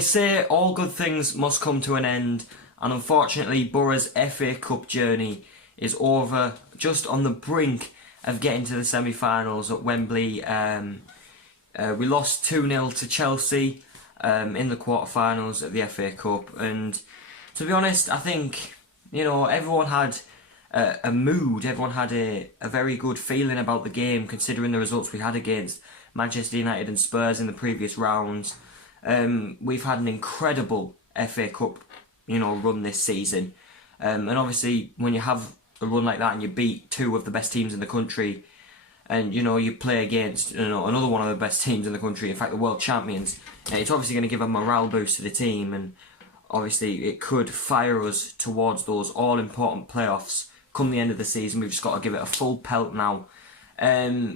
they say all good things must come to an end, and unfortunately Boro's FA Cup journey is over, just on the brink of getting to the semi-finals at Wembley. We lost 2-0 to Chelsea in the quarter-finals of the FA Cup, and to be honest, I think, you know, everyone had a mood, everyone had a very good feeling about the game, considering the results we had against Manchester United and Spurs in the previous rounds. We've had an incredible FA Cup, you know, run this season, and obviously when you have a run like that and you beat two of the best teams in the country, and you know you play against, you know, another one of the best teams in the country, in fact the world champions, it's obviously going to give a morale boost to the team, and obviously it could fire us towards those all important playoffs come the end of the season. We've just got to give it a full pelt now.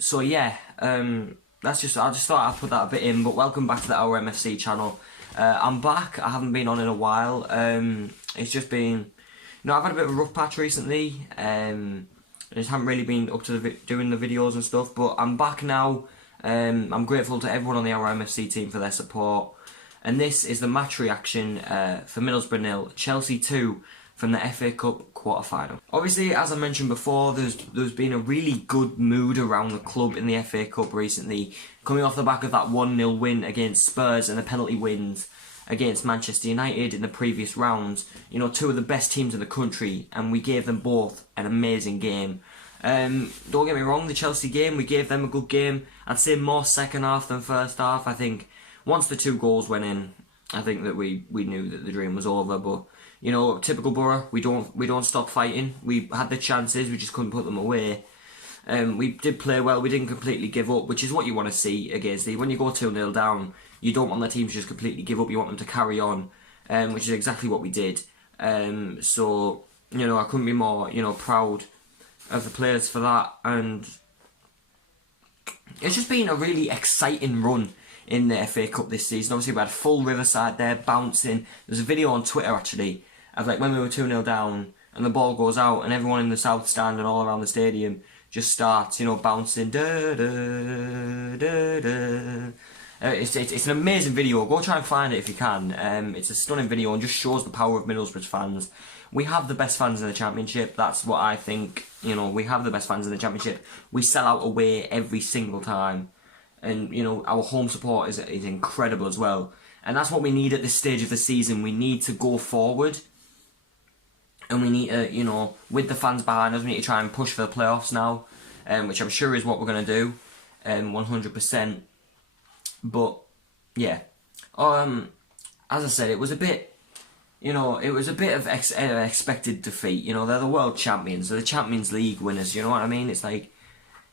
So yeah, I just thought I'd put that a bit in. But welcome back to the OurMFC channel. I'm back. I haven't been on in a while. It's just been, you know, I've had a bit of a rough patch recently. I just haven't really been up to doing the videos and stuff. But I'm back now. I'm grateful to everyone on the OurMFC team for their support. And this is the match reaction for Middlesbrough 0, Chelsea 2 from the FA Cup quarter-final. Obviously, as I mentioned before, there's been a really good mood around the club in the FA Cup recently, coming off the back of that 1-0 win against Spurs and the penalty wins against Manchester United in the previous rounds. You know, two of the best teams in the country, and we gave them both an amazing game. Don't get me wrong, the Chelsea game, we gave them a good game. I'd say more second half than first half. I think once the 2 goals went in, I think that we knew that the dream was over. But you know, typical Boro, we don't stop fighting. We had the chances, we just couldn't put them away. We did play well, we didn't completely give up, which is what you want to see against the. When you go 2-0 down, you don't want the team to just completely give up, you want them to carry on, which is exactly what we did. So, you know, I couldn't be more, you know, proud of the players for that, and it's just been a really exciting run in the FA Cup this season. Obviously we had full Riverside there, bouncing. There's a video on Twitter actually of like when we were 2-0 down and the ball goes out and everyone in the south stand and all around the stadium just starts, you know, bouncing. Da, da, da, da. It's an amazing video. Go try and find it if you can. It's a stunning video and just shows the power of Middlesbrough's fans. We have the best fans in the Championship. That's what I think. You know, we have the best fans in the Championship. We sell out away every single time. And, you know, our home support is incredible as well. And that's what we need at this stage of the season. We need to go forward. And we need to, you know, with the fans behind us, we need to try and push for the playoffs now. Which I'm sure is what we're going to do. 100%. But, yeah. As I said, it was a bit, you know, it was a bit of expected defeat. You know, they're the world champions. They're the Champions League winners, you know what I mean? It's like,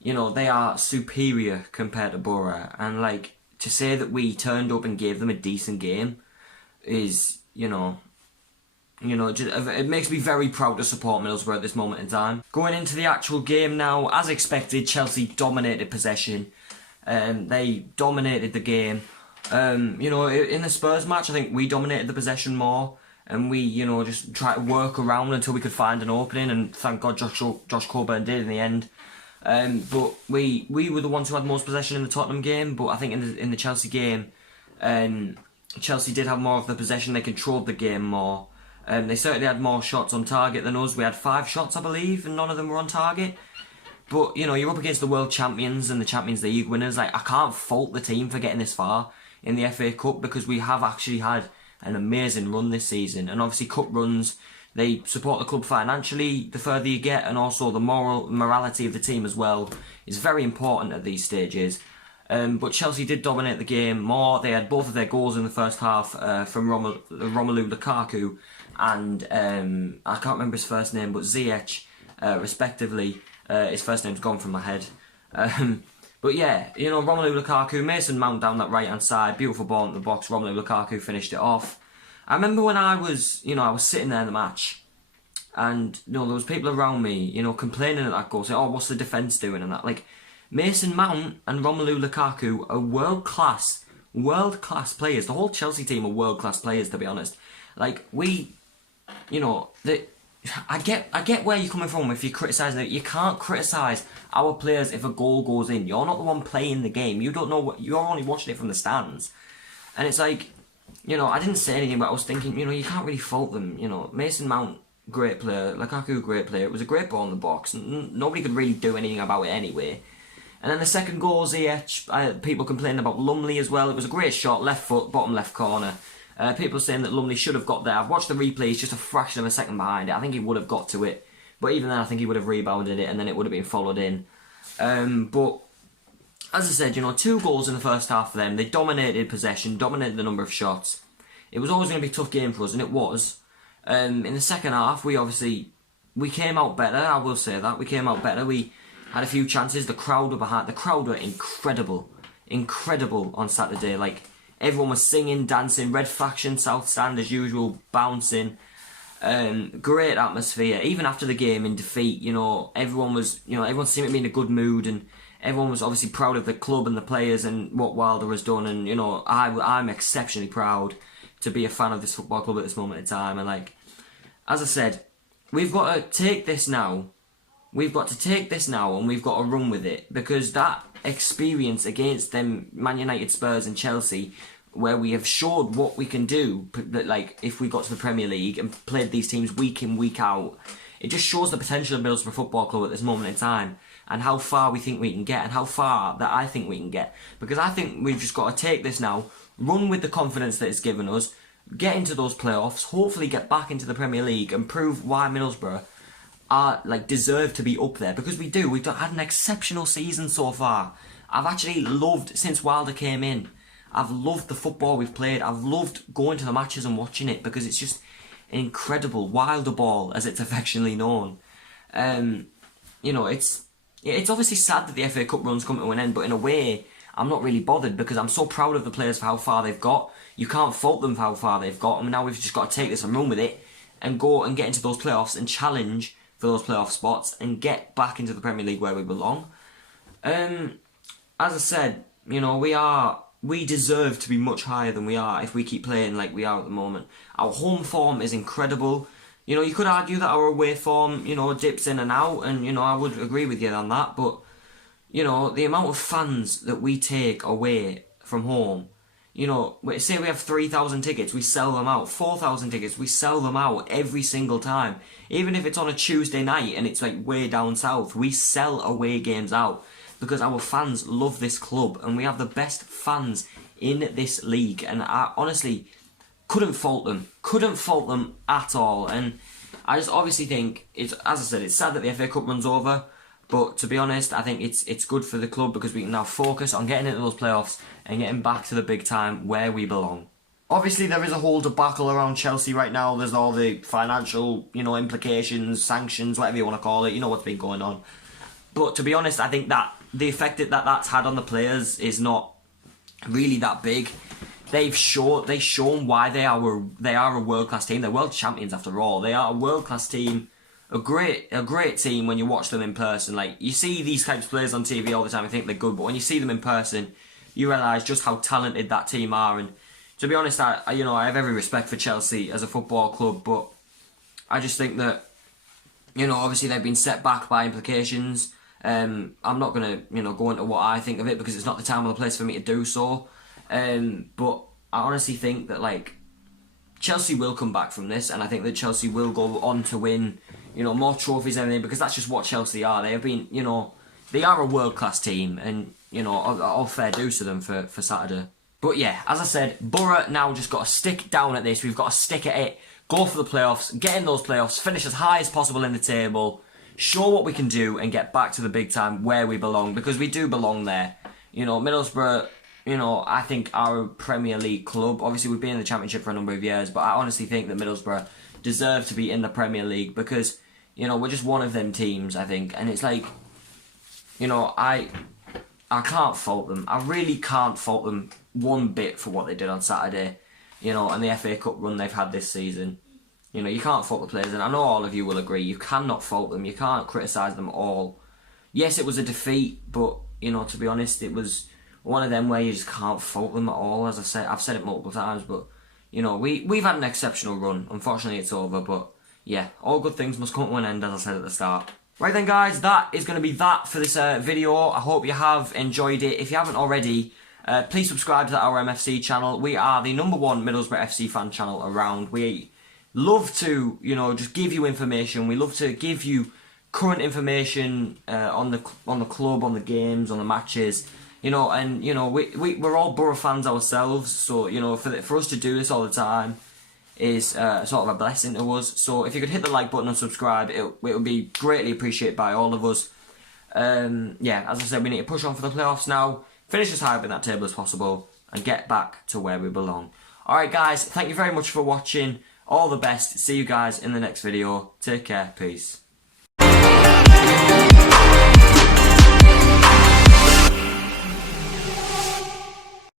you know, they are superior compared to Boro, and like, to say that we turned up and gave them a decent game is, you know, just, it makes me very proud to support Middlesbrough at this moment in time. Going into the actual game now, as expected, Chelsea dominated possession. They dominated the game. You know, in the Spurs match, I think we dominated the possession more, and we, you know, just tried to work around until we could find an opening, and thank God Josh Coburn did in the end. But we were the ones who had most possession in the Tottenham game, but I think in the Chelsea game, Chelsea did have more of the possession. They controlled the game more. They certainly had more shots on target than us. We had 5 shots, I believe, and none of them were on target. But, you know, you're up against the world champions and the Champions League winners. Like, I can't fault the team for getting this far in the FA Cup, because we have actually had an amazing run this season. And obviously cup runs, they support the club financially the further you get, and also the morality of the team as well is very important at these stages. But Chelsea did dominate the game more. They had both of their goals in the first half from Romelu Lukaku and I can't remember his first name, but Ziyech, respectively. His first name's gone from my head. But yeah, you know, Romelu Lukaku, Mason Mount down that right hand side, beautiful ball into the box. Romelu Lukaku finished it off. I remember when I was sitting there in the match, and you know, there was people around me, you know, complaining at that goal, saying, "Oh, what's the defence doing?" and that. Like, Mason Mount and Romelu Lukaku are world class players. The whole Chelsea team are world class players, to be honest. Like, we, you know, I get where you're coming from if you're criticising it. You can't criticise our players if a goal goes in. You're not the one playing the game. You don't know what, you're only watching it from the stands. And it's like, you know, I didn't say anything, but I was thinking, you know, you can't really fault them. You know, Mason Mount, great player. Lukaku, great player. It was a great ball in the box. Nobody could really do anything about it anyway. And then the second goal, Ziyech, people complaining about Lumley as well. It was a great shot, left foot, bottom left corner. People saying that Lumley should have got there. I've watched the replay, he's just a fraction of a second behind it. I think he would have got to it. But even then, I think he would have rebounded it and then it would have been followed in. But, as I said, you know, 2 goals in the first half for them. They dominated possession, dominated the number of shots. It was always going to be a tough game for us, and it was. In the second half, we came out better, I will say that. We came out better. We had a few chances. The crowd were behind. The crowd were incredible. Incredible on Saturday. Like, everyone was singing, dancing, Red Faction, South Stand as usual, bouncing. Great atmosphere. Even after the game in defeat, you know, everyone seemed to be in a good mood, and everyone was obviously proud of the club and the players and what Wilder has done. And, you know, I'm exceptionally proud to be a fan of this football club at this moment in time. And, like, as I said, we've got to take this now. We've got to take this now and we've got to run with it, because that experience against them Man United, Spurs and Chelsea, where we have showed what we can do, that, like, if we got to the Premier League and played these teams week in, week out, it just shows the potential of Middlesbrough Football Club at this moment in time, and how far we think we can get, and how far that I think we can get. Because I think we've just got to take this now, run with the confidence that it's given us, get into those playoffs, hopefully get back into the Premier League and prove why Middlesbrough are, like, deserve to be up there, because we do. We've had an exceptional season so far. I've actually loved, since Wilder came in, I've loved the football we've played. I've loved going to the matches and watching it, because it's just an incredible Wilder ball, as it's affectionately known. You know, it's obviously sad that the FA Cup run's come to an end, but in a way, I'm not really bothered, because I'm so proud of the players for how far they've got. You can't fault them for how far they've got, and now we've just got to take this and run with it, and go and get into those playoffs and challenge for those playoff spots and get back into the Premier League where we belong. As I said, you know, we deserve to be much higher than we are if we keep playing like we are at the moment. Our home form is incredible. You know, you could argue that our away form, you know, dips in and out, and, you know, I would agree with you on that, but, you know, the amount of fans that we take away from home, you know, say we have 3,000 tickets, we sell them out. 4,000 tickets, we sell them out every single time. Even if it's on a Tuesday night and it's, like, way down south, we sell away games out, because our fans love this club and we have the best fans in this league. And I honestly couldn't fault them. Couldn't fault them at all. And I just obviously think, as I said, it's sad that the FA Cup runs over. But to be honest, I think it's good for the club, because we can now focus on getting into those playoffs and getting back to the big time where we belong. Obviously, there is a whole debacle around Chelsea right now. There's all the financial, you know, implications, sanctions, whatever you want to call it. You know what's been going on. But to be honest, I think that the effect that that's had on the players is not really that big. They've shown why they are a world-class team. They're world champions after all. They are a world-class team. A great team when you watch them in person. Like, you see these types of players on TV all the time and think they're good, but when you see them in person, you realise just how talented that team are. And to be honest, I have every respect for Chelsea as a football club, but I just think that, you know, obviously they've been set back by implications. I'm not going to, go into what I think of it, because it's not the time or the place for me to do so. But I honestly think that, like, Chelsea will come back from this, and I think that Chelsea will go on to win, more trophies and everything, because that's just what Chelsea are. They have been, they are a world-class team, and, all fair dues to them for Saturday. But yeah, as I said, Boro now just got to stick down at this. We've got to stick at it, go for the playoffs, get in those playoffs, finish as high as possible in the table, show what we can do, and get back to the big time where we belong, because we do belong there. Middlesbrough, I think are a Premier League club. Obviously, we've been in the Championship for a number of years, but I honestly think that Middlesbrough deserve to be in the Premier League, because, we're just one of them teams, I think. And it's like, I can't fault them. I really can't fault them one bit for what they did on Saturday, and the FA Cup run they've had this season. You can't fault the players, and I know all of you will agree. You cannot fault them. You can't criticise them at all. Yes, it was a defeat, but, to be honest, it was one of them where you just can't fault them at all. As I said, I've said it multiple times, but, we've had an exceptional run. Unfortunately, it's over, but, yeah, all good things must come to an end, as I said at the start. Right then, guys, that is going to be that for this video. I hope you have enjoyed it. If you haven't already, Please subscribe to the OurMFC channel. We are the #1 Middlesbrough FC fan channel around. We love to, just give you information. We love to give you current information on the club, on the games, on the matches. We're all Boro fans ourselves, so for us to do this all the time is sort of a blessing to us. So if you could hit the like button and subscribe, it would be greatly appreciated by all of us. Yeah, as I said, we need to push on for the playoffs now, finish as high up in that table as possible, and get back to where we belong. Alright guys, thank you very much for watching. All the best. See you guys in the next video. Take care. Peace.